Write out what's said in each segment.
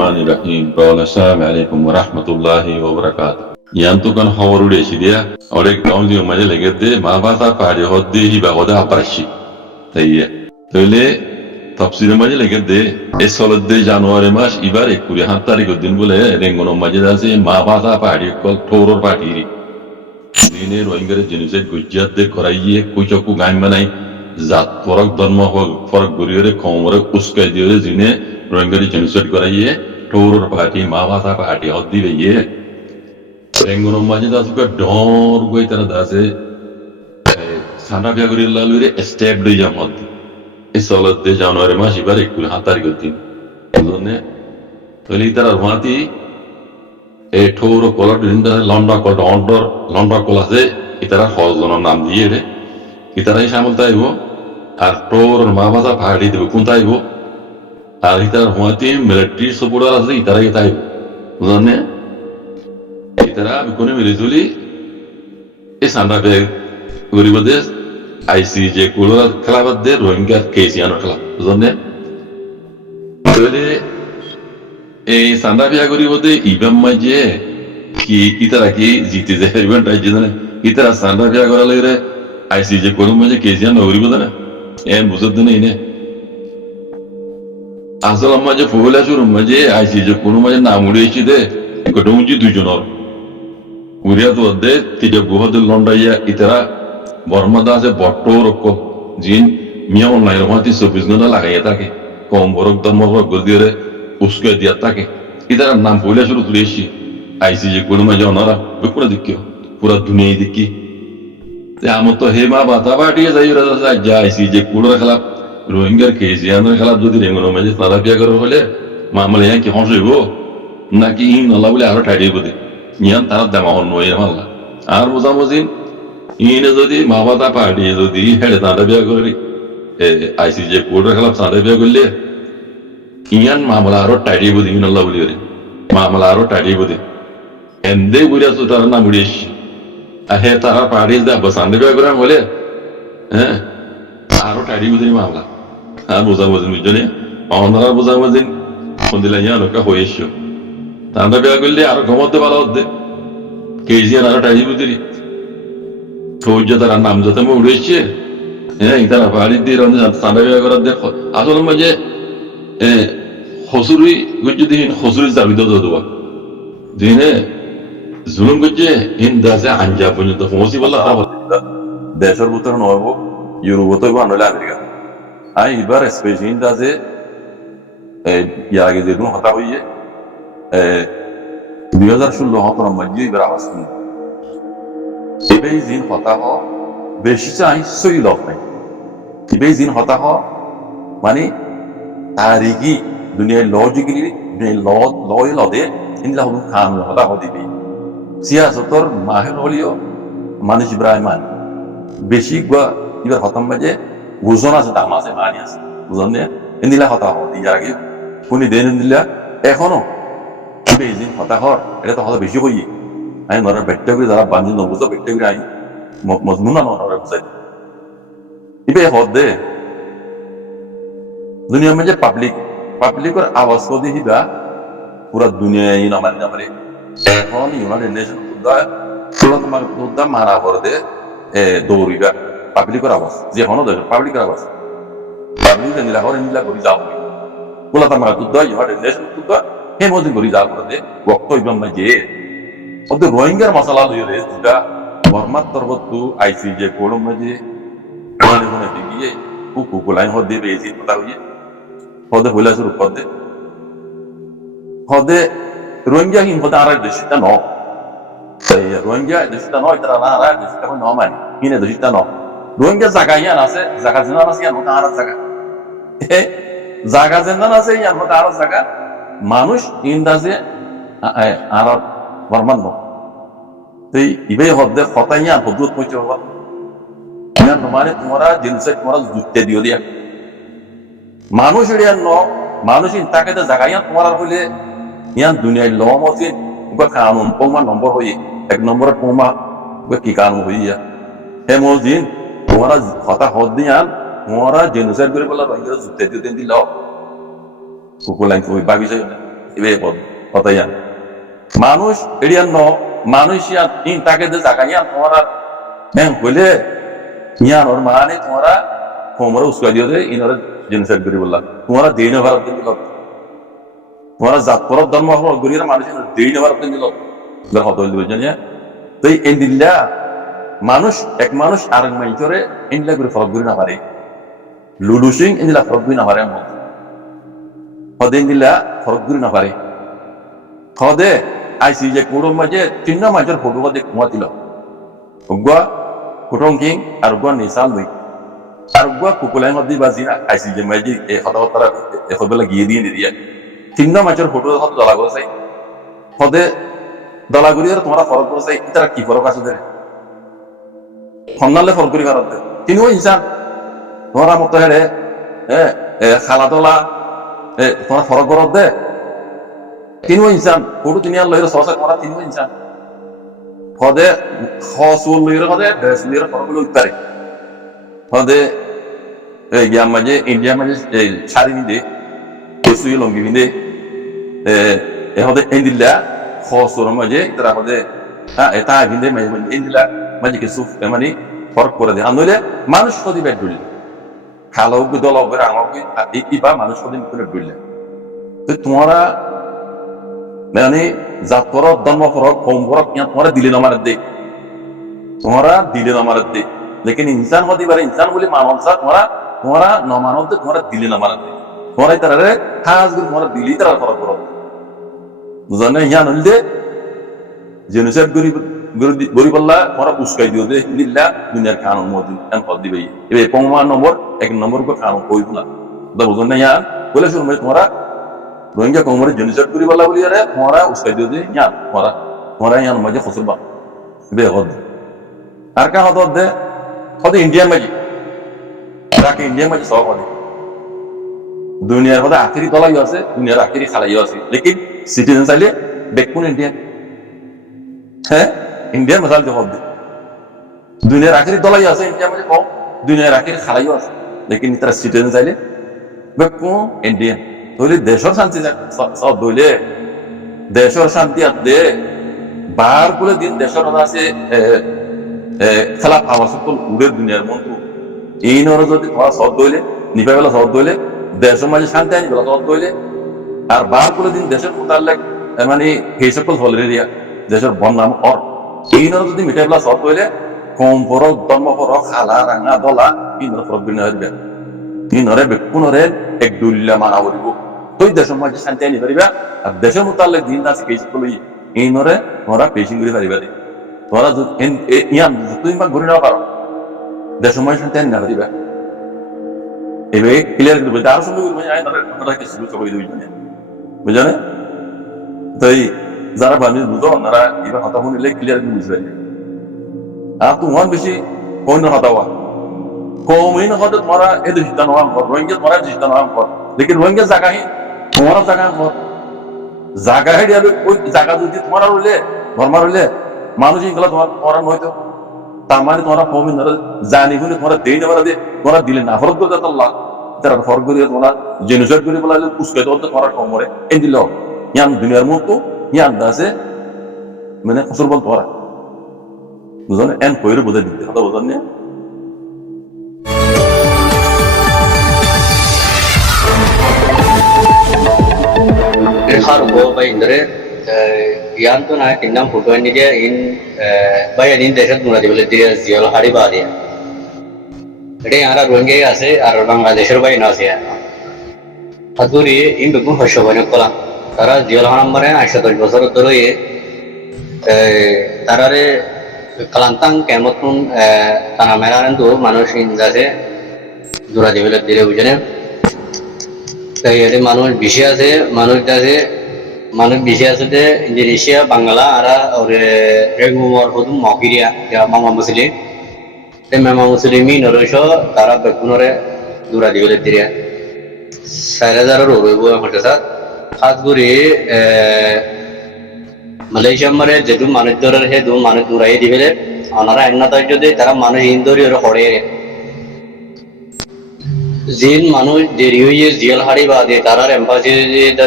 Bismillahirrahmanirrahim. Assalamualaikum warahmatullahi wabarakatuh. Yanto kan hawar udeshi dia. Ore kaum di umaje lege de ma bata pari hodde hi ba hoda aprashi. Tayya. Tole tafsir maje lege de esolod de January mas ibar 21 তারিখ দিন বলে রেঙ্গন মাঝে আছে মা বাতা পাড়ি call ঠোরর পাটিরি দিনে রোহিঙ্গার genocide গুজরাতে করাইয়ে কুচকু গাইম বানাই জাত ফরক ধর্ম ফরক গরিয়রে কমরে উস্কাই দিয়ে জিনে রোহিঙ্গার জেনোসাইড করাইয়ে ঠোরর পাটি মা বাতা পাটি হদ্দি বেয়ে রেঙ্গন মাঝে দাসুকা ডর গই তারা দাসে সানা বিয়াগরি লালুরে স্টেপ দই জামত এসলদ de January mas ibar 21 তারিখ দিন বুঝনে তলি তারা রুমাতি এই ঠোর কলর দিনটা লন্ডা কল অন্ডর লন্ডা কলাসে ইতারা হজনের নাম দিয়ে রে ইতারাই সামল তাইব আর ঠোর মা বাবা ভাড়ি দেব কোন তাইব আর ইতারা রুমাতি মিলিটারি সাপোর্টার আছে ইতারাই তাইব বুঝনে ইতারা কোনে মিলিজুলি এই সান্ডা বে গরিবদে আইসিজে কুলর খেলাবাদে রোহিঙ্গা কেসিয়ানো খেলা বুঝনে তলে এই সান্ডা বিয়া গরিবদে ইবাম মাঝে কি ইতারা কি জিতে যায় ইভেন্ট আইছে না ইতারা সান্ডা বিয়া করা লাগে আইসিজে কোন মাঝে কেসিয়ান গরিবদে না এন বুঝত না ইনে আসল মাঝে ফুলা শুরু মাঝে আইসিজে কোন মাঝে নাম উড়েছি দে কটমুজি দুজনের উড়িয়া তো দে তিজে গুহদ লন্ডাইয়া ইতারা বর্মদা আছে বট্টো রক্ষ জিন মিয়া অনলাইন রমাতি 24 ঘন্টা লাগাইয়া থাকে কম বরক ধর্ম গদিরে উস্কে দিয়া থাকে ইতার নাম বলে শুরু করেছি আইসিজে কোন মাঝে ওনারা পুরো দিকে পুরো দুনিয়া দিকে আমার তো হেমা বাতা বাটিয়ে যাই যা আইসিজে কুড়োর খেলাপ রোহিঙ্গার কেসিয়ানের খেলাপ যদি রেঙ্গন মাঝে তারা বিয়া করার হলে মামলা ইয়ান কি হসইব নাকি ইন আল্লাহ বলে আরো ঠাইয়ে বোধে ইয়ান তারা দেমা হন নয় মাল্লা আর বোঝামজিন ইনে যদি মা বাবা পাঠিয়ে যদি হেড়ে তাঁরা বিয়া করে আইসিজে কোর্টের খেলাপ তাঁরা বিয়া করলে ইয়ান মামলা আরো টাইটিয়ে বোধ ইন আল্লাহ বলি মামলা আরো টাইটিয়ে বোধে এন্দে বুড়িয়া তো তারা নাম উড়িয়ে হে তারা পাঠিয়ে দেয় সান্দে বিয়া করে বলে হ্যাঁ আরো টাইটিয়ে বোধ মামলা আর বোঝাবুঝিন বুঝছো অন্ধার বোঝাবুঝিন দিলে ইয়ান ওকে হয়ে এসছো তাঁরা বিয়া করলে আরো ঘুমোতে ভালো হতে কেজিয়ান আরো টাইটিয়ে বুঝি সৌর্য তারা নাম যাতে উড়েছে হ্যাঁ তারা বাড়ি দিয়ে সাদা বিয়া করার দেখো আসলে মাঝে হসুরি যদি হসুরি যাবি তো দেওয়া দিনে জুলুম করছে হিন দাসে আঞ্জা পর্যন্ত পৌঁছি বললা দেশের ভিতরে নব ইউরোপতে নইলে আমেরিকা আই এবার স্পেশাল হিন দাসে আগে যেগুলো হতা হইয়ে 2016 মাঝে এবার আওয়াজ শুনি এবার জিন হতা হ বেশি চাই সই লভ নাই এবার জিন হতা হ মানে তারিখি দুনিয়ায় লজিক্যালি লয় লদে ইনলা হলুম খান হতা হ দিবি সিয়াসতর মাহের হলিও মানুষ ইব্রাহিম মান বেশি বা এবার হতাম মাঝে ওজন আছে দাম আছে মানি আছে বুঝলেন না ইন্দিলা হতা হ দিয়ে আগে কোনি দেন দিলা এখনো এবার জিন হতা হর এটা তো হতা বেশি হই আমি নরা ব্যক্তি করে যারা বান্ধব নবুঝো ব্যক্তি করে আই মজমুনা নরা বুঝাই ইবে হদে দুনিয়া में পাবলিকের আওয়াজ করে দিবা পুরো দুনিয়ায় নামারে নামারে এখন ইউনাইটেড নেশন তোমার মারা করে দে দৌড়িবা পাবলিকের আওয়াজ যে হনো দে পাবলিকের আওয়াজ পাবলিক নিলা করে নিলা করে যাও বলা তোমার তুদা ইউনাইটেড নেশন তুদা হে মদিন করে যাও করে দে ওয়াক্ত ইবাম যে ওদের রোহিঙ্গার মশলা লইরে যেটা বর্মার তরবতু আইসিজে কোড়ম মাঝে মানে মনে দিগিয়ে কুকু লাইন হদে বেজি কথা হইয়ে হদে হইলা শুরু করদে হদে রোহিঙ্গা হিন হদে আর দেশটা ন সেই রোহিঙ্গা দেশটা নয় তারা না আর দেশটা ন মানে হিনে দেশটা ন রোহিঙ্গা জায়গা ইয়ান আছে জায়গা জানা আছে ইয়ান হদে আর জায়গা জায়গা জানা আছে ইয়ান হদে আর জায়গা মানুষ ইন্দাজে আর বর্মান ন তুই ইবে হদে খতাইয়া হদুত পৌঁছে বাবা ইয়ান মানে তোমরা জিনসে তোমরা যুক্তে দিও দিয়া মানুষ এরিয়ান ন মানুষ ইন তাকে তো জায়গা ইয়ান তোমার হইলে ইয়ান দুনিয়ায় ল মজিদ বা কানুন পৌমা নম্বর হই এক নম্বরের পৌমা কি কানুন হইয়া হে মজিদ তোমরা কথা হদ দিয়ান তোমরা জিনসে করে বলা ভাই যুক্তে দিও দিন দিল কুকুর লাইন কই ভাবি যাই এবে কথাইয়া মানুষ এরিয়ান ন মানুষ ইন তাকে যে জায়গা ইয়া তোমার হ্যাঁ হইলে ইয়ান ওর মানে তোমরা কোমরে উস্কাই দিও যে ইনরে জেনোসাইড করি বললাম তোমরা দেই না ভারত দিল তোমরা জাত পরব ধর্ম গরিরা মানুষ দেই না ভারত দিল হত হইল বুঝছেন তো এই দিল্লা মানুষ এক মানুষ আর এক মানুষরে ইনলা করে ফরক করি না পারে লুলু সিং ইনলা ফরক করি না পারে হদিন দিল্লা ফরক করি না পারে হদে আইসি যে কুড়ুম মাঝে তিন মাঝের ফটো দেখ কুয়া দিল উগুয়া কুটং কিং আর উগুয়া নিসাল দুই আর উগুয়া কুকুলাই হদি বাজি না আইসি যে মাঝে এ হতা হতারা এ হবেলা গিয়ে দিয়ে দিয়ে তিন মাঝের ফটো হত দলা করে চাই হদে দলাগুড়ি তোমরা ফরক করে চাই তারা কি ফরক আছে দে খন্নালে ফরক করি ভারত তিনিও ইনসান তোমরা মতো হেরে খালা দলা তোমার ফরক করত দে তিনিও ইনসান ফটো তিনি আর লইরে সসা করা তিনিও ইনসান হদে খসুল লইরে হদে ড্রেস লইরে ফরক লই পারে হদে ইয়ার মাঝে ইন্ডিয়া মাঝে শাড়ি নিদে সুই লঙ্গি নিদে হদে ইন্দিলা খসুর মাঝে তারা হদে এটা ভিন্দে মাঝে ইন্দিলা মাঝে কিছু মানে ফরক করে দেয় আনলে মানুষ কদি বেড ডুললে খালো দল করে আমাকে ইবা মানুষ কদিন করে ডুললে তো তোমরা মানে জাত ফরক ধর্ম ফরক কম ফরক তোমরা দিলে আমার দে তোমরা দিলে আমার দে লেকিন ইনসান হতে পারে ইনসান বলে মানব সা তোমরা নমানব দে তোমরা দিলে আমার দে তোমরা তারা খাস করে তোমরা দিলি তারা ফরক করো বুঝলেন ইয়া নইলে জেনোসাইড গরিব আল্লাহ তোমরা উস্কাই দিও দে দিল্লা দুনিয়ার কানুন মতি এন পদ দিবে এবে 15 নম্বর এক নম্বর কো কানুন কইব না বুঝলেন না ইয়া বলে শুনবে তোমরা রোহিঙ্গা কোমরে জেনোসাইড করি বলা বলি আরে তোমরা উস্কাই দিও দে ইয়া তোমরা ইয়ান মাঝে খসরবা বে হদ আর কা হদ দে হদ ইন্ডিয়া মাঝে রাকে ইন্ডিয়া মাঝে সব হদ দুনিয়ার হদ আখেরি দলাই আছে দুনিয়ার আখেরি খালাই আছে লেকিন সিটিজেন চাইলে বেকুন ইন্ডিয়া হ্যাঁ ইন্ডিয়ার মিসাল জবাব দে দুনিয়ার আখেরি দলাই আছে ইন্ডিয়া মাঝে কম দুনিয়ার আখেরি খালাইও আছে লেকিন তারা সিটিজেন চাইলে বেকুন ইন্ডিয়া তাহলে দেশের শান্তি সব দইলে দেশের শান্তি দে বার করে দিন দেশের আছে খেলা পাওয়া সকল উড়ে দুনিয়ার মন্ত্র এই নর যদি তোমার সব দইলে নিপা বেলা সব দইলে দেশের মাঝে শান্তি আনি বেলা সব দইলে আর বার করে দিন দেশের মোতালেক মানে সেই সকল ফলের দিয়া দেশের বন্যাম অর এই নর যদি মিঠাই বেলা সব দইলে কম ফরক ধর্ম ফরক খালা রাঙা দলা এই নর ফরক বিনা হইবে এই নরে বেকুনরে এক দুল্লা মানা বলিব তুই দেশের মাঝে শান্তি আনি পারিবা আর দেশের মোতালেক দিন আছে সেই সকল এই নরে তোমরা পেশিং করে পারিবা তোমরা ইয়ান তুই বা ঘুরে নেওয়া পারো দেশের মাঝে শান্তি আনি না পারিবা এবার ক্লিয়ার করে বলতে আরো সুন্দর কথাটাকে শুরু করে দিবি বুঝলে তাই যারা ভাবি বুঝো ওনারা এবার কথা শুনিলে ক্লিয়ার করে বুঝবে আর তোমার বেশি কোন কথা হওয়া কমই না হতে তোমরা এই দুষ্টা নাম কর রোহিঙ্গা তোমরা দুষ্টা নাম কর লেকিন রোহিঙ্গা জায়গায় তোমারও জায়গা কর জায়গা হেঁটে ওই জায়গা যদি তোমার রইলে ধর্মার হইলে মানুষ এগুলো তোমার নয়তো তার মানে তোমরা কমই না জানি বলে তোমরা দেই না দিয়ে তোমরা দিলে না ফরক করে আল্লাহ তারা ফরক করে তোমরা জেনোসাইড করে বলা পুষ্কাই তো তোমরা কম করে এই দিল ইয়ান দুনিয়ার মতো ইয়ান আছে মানে ফসল বল তোমরা বুঝলেন এন কইরে বোঝাই দিতে কথা বোঝেন না har go by indre yan to na innam photo ni dia in by in deshat mura dibole dia zial hari ba dia ede ara rohingya ase ar bangladesher by na ase aduri in begun hosho bane kola tara zial number 110 বছর ধরে tarare kalantang kemotun tana meraran tu মানুষ ইনজাছে dura dibole dire bujane তাই এর মানুষ বেশি আছে মানুষ বেশি আছে যে ইন্দোনেশিয়া বাংলা আর রেগুমার হদুম মকিরিয়া মামা মুসলিম তে মামা মুসলিমি নরশ তারা বেকুনরে দূরা দিবলে দিরিয়া 4000 রইব হঠাৎ খাস করে মালয়েশিয়া মারে যেদু মানুষ ধরে হে দু মানুষ দূরাই দিবেলে ওনারা এন্নাত যদি তারা মানুষ ইন্দোরি ওর হড়ে জিন মানুষ দেরি হয়ে জিয়াল হারি বাদে তারার এম্বাসি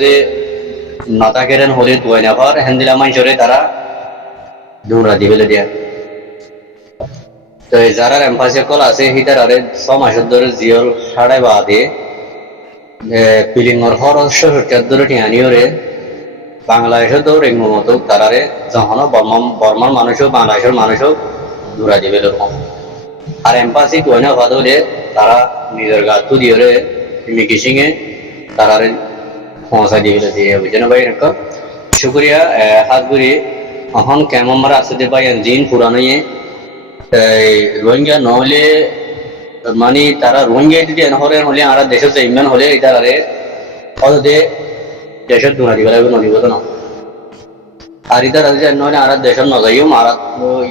যে নতা কেরেন হলে তুই নাফার হেন্দিলা মাইজরে তারা দৌড়া দিবেলে দিয়া তো যারা এম্পাসি কল আছে হিটার আরে 6 মাসের ধরে জিওল সাড়াই বাদে পিলিংর খরচ 67 ধরে টিয়ানিওরে বাংলাদেশের দৌড় এগুলো মতো তারারে যখন বর্মার মানুষও বাংলাদেশের মানুষও দৌড়া দিবে এরকম আর এম্পাসি কইনা ভাদ হলে তারা নিজের গাতু দিয়ে ইমিগ্রেশন এ তারারে পৌঁছা দিয়ে দিয়ে বুঝেন ভাই এরকম শুক্রিয়া হাত ঘুরি এখন কেমন মারা আছে যে ভাই দিন পুরানো রোহিঙ্গা নহলে মানে তারা রোহিঙ্গা যদি এনহরে হলে আর দেশের যে ইমান হলে এটারে অদে দেশের দুনারি বেলা নদীব না আর ইতার আছে নহলে আর দেশের নজাইও মারা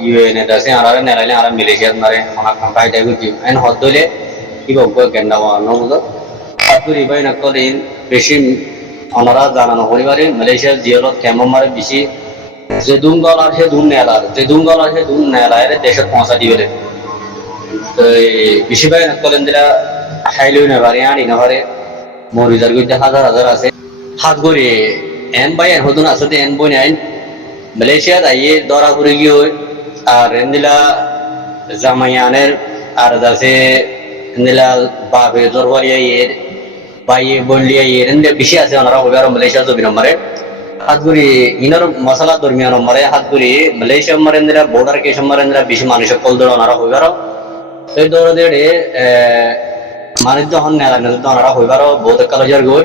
ইউএন এ আছে আর নেলাইলে আর মালয়েশিয়ার মারে অনেক ফাইটা গুজি এন হদ হলে কি বলবো গেন্ডা ওয়ানো বুঝো আতুরি ভাই নকল ইন বেশি ওনারা জানানো পরিবারে মালয়েশিয়ার জিওলত কেমন মারে বেশি যে দুন গল আর সে দুন নেলার যে দুন গল আর সে দুন নেলায় দেশের পৌঁছা দিবে তো বেশি ভাই নকলেন দিলা হাইলই না পারে আনি না পারে মরিজার গুজে হাজার হাজার আছে হাত গড়ে এন ভাই এন হতুন আসতে এন বই আইন মালয়েশিয়া আইয়ে দরা করে গিয়ে আর এন্দিলা জামাইয়ানের আর যাচ্ছে এন্দিলা বাপে দরবারিয়া ইয়ের বাইয়ে বললিয়া ইয়ের এন্দিলা বেশি আছে ওনারা ওইবার মালয়েশিয়া জবি নম্বরে হাত ঘুরি ইনার মশলা ধর্মীয় নম্বরে হাত ঘুরি মালয়েশিয়া নম্বরে এন্দিলা বর্ডার কেস নম্বরে এন্দিলা বেশি মানুষের কল দৌড় ওনারা হইবার এই দৌড় দেড়ে মানুষ যখন নেলা নেই ওনারা হইবার বহুত কালেজের গই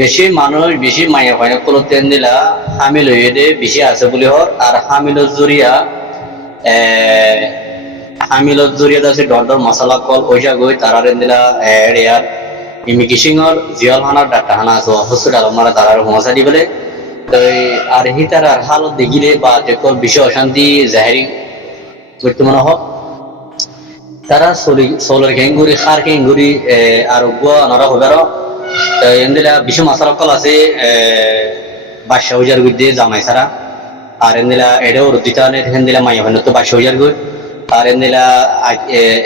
বেশি মানুষ বেশি মায়া হয় না কোনো তেন দিলা হামিল হয়ে দে বেশি আছে বলে হর আর হামিলত জরিয়া আছে ডর মশলা কল ওইসা গই তারা দিলা এরিয়ার ইমিগ্রেশনের জিয়াল হানার ডাক্তার হানা আছে হসপিটাল মানে তারা সমস্যা দি বলে তো আর হি তার হালত দেখিলে বা দেখো বেশি অশান্তি জাহেরি করতে মনে হোক তারা সোলার ঘেঙ্গুরি খার ঘেঙ্গুরি আর নরা হবার এন্দিলা বিশ মশলা কল আছে 22,000 গুড় দিয়ে জামাই সারা আর এন্দিলা এটাও রুদিতানের হেন্দিলা মাইয়া হয় তো 22,000 গুড় আর এন্দিলা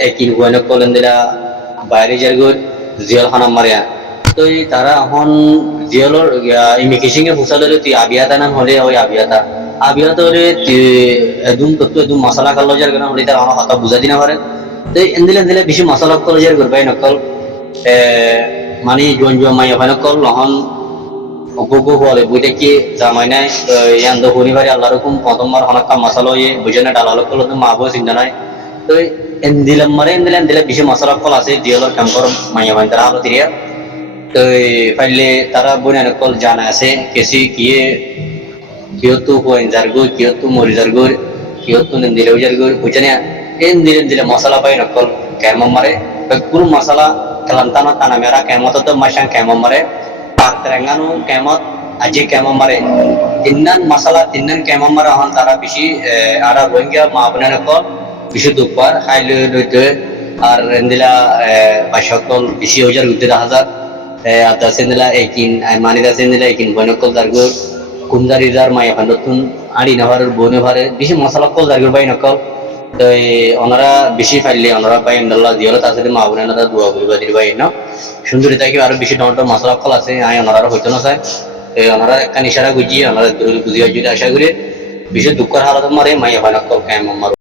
একিন গুয়ানো কল এন্দিলা 22,000 গুড় জিয়াল খানা মারিয়া তো তারা এখন জিয়ালর ইমিগ্রেশন এ ফুসালে তুই আবিয়াতা নাম হলে ওই আবিয়াতা হলে একদম তো একদম মশলা কালো যার কারণে হলে তারা আমার কথা বুঝা দিনা পারে তো এন্দিলা বেশি মশলা কল যার করবাই নকল মানে জোয়া মাইয়া হয় নকল লহন অপগো বলে বইটা কি জামাই নাই ইয়ান্দ পরিবারে আল্লাহ রকম প্রথমবার অনেকটা মশলা ইয়ে বুঝে না ডালালো কল তো মা বউ চিন্তা নাই তো এন্দিলা বেশি মশলা কল আছে জিয়ালর কাম কর মাইয়া হয় তারা আলো তিরিয়া তো ফাইলে তারা বনে কল জানা আছে কেসি কিয়ে কিয়তু পয়েন্টার গো কিয়তু মরিজার গো কিয়তু নিন্দিলে উজার গো বুঝে না দিলে মশলা পাই নকল কেমন মারে কুল মশলা kelantaran tanah merah kemot itu masang kemot mare terenganu kemot aji kemot mare tinnan masalah tinnan kemot mare antara bisi ada rohingya maafnya kok bisi dupar hailu itu ar endila pasokol bisi ojar gudera hazar ada sendila ekin mani da sendila ekin bonokol dargur kundari dar maya pandotun ari nahar bone bhare bisi masalah kol dargur bai nokol তো ওনারা বেশি ফাইলে ওনারা পাই আল্লাহ দিয়ালো তার সাথে মা বোনেরা দোয়া করিবা দিবা না সুন্দরী থাকি আরো বেশি ডন্টর মশলা কল আছে আই ওনারা হইতো না চাই ওনারা একটা ইশারা গুজিয়ে ওনারা বুঝিয়ে যদি আশা করি বেশি দুঃখের হালত মারে মাইয়া হয় না কল কেমন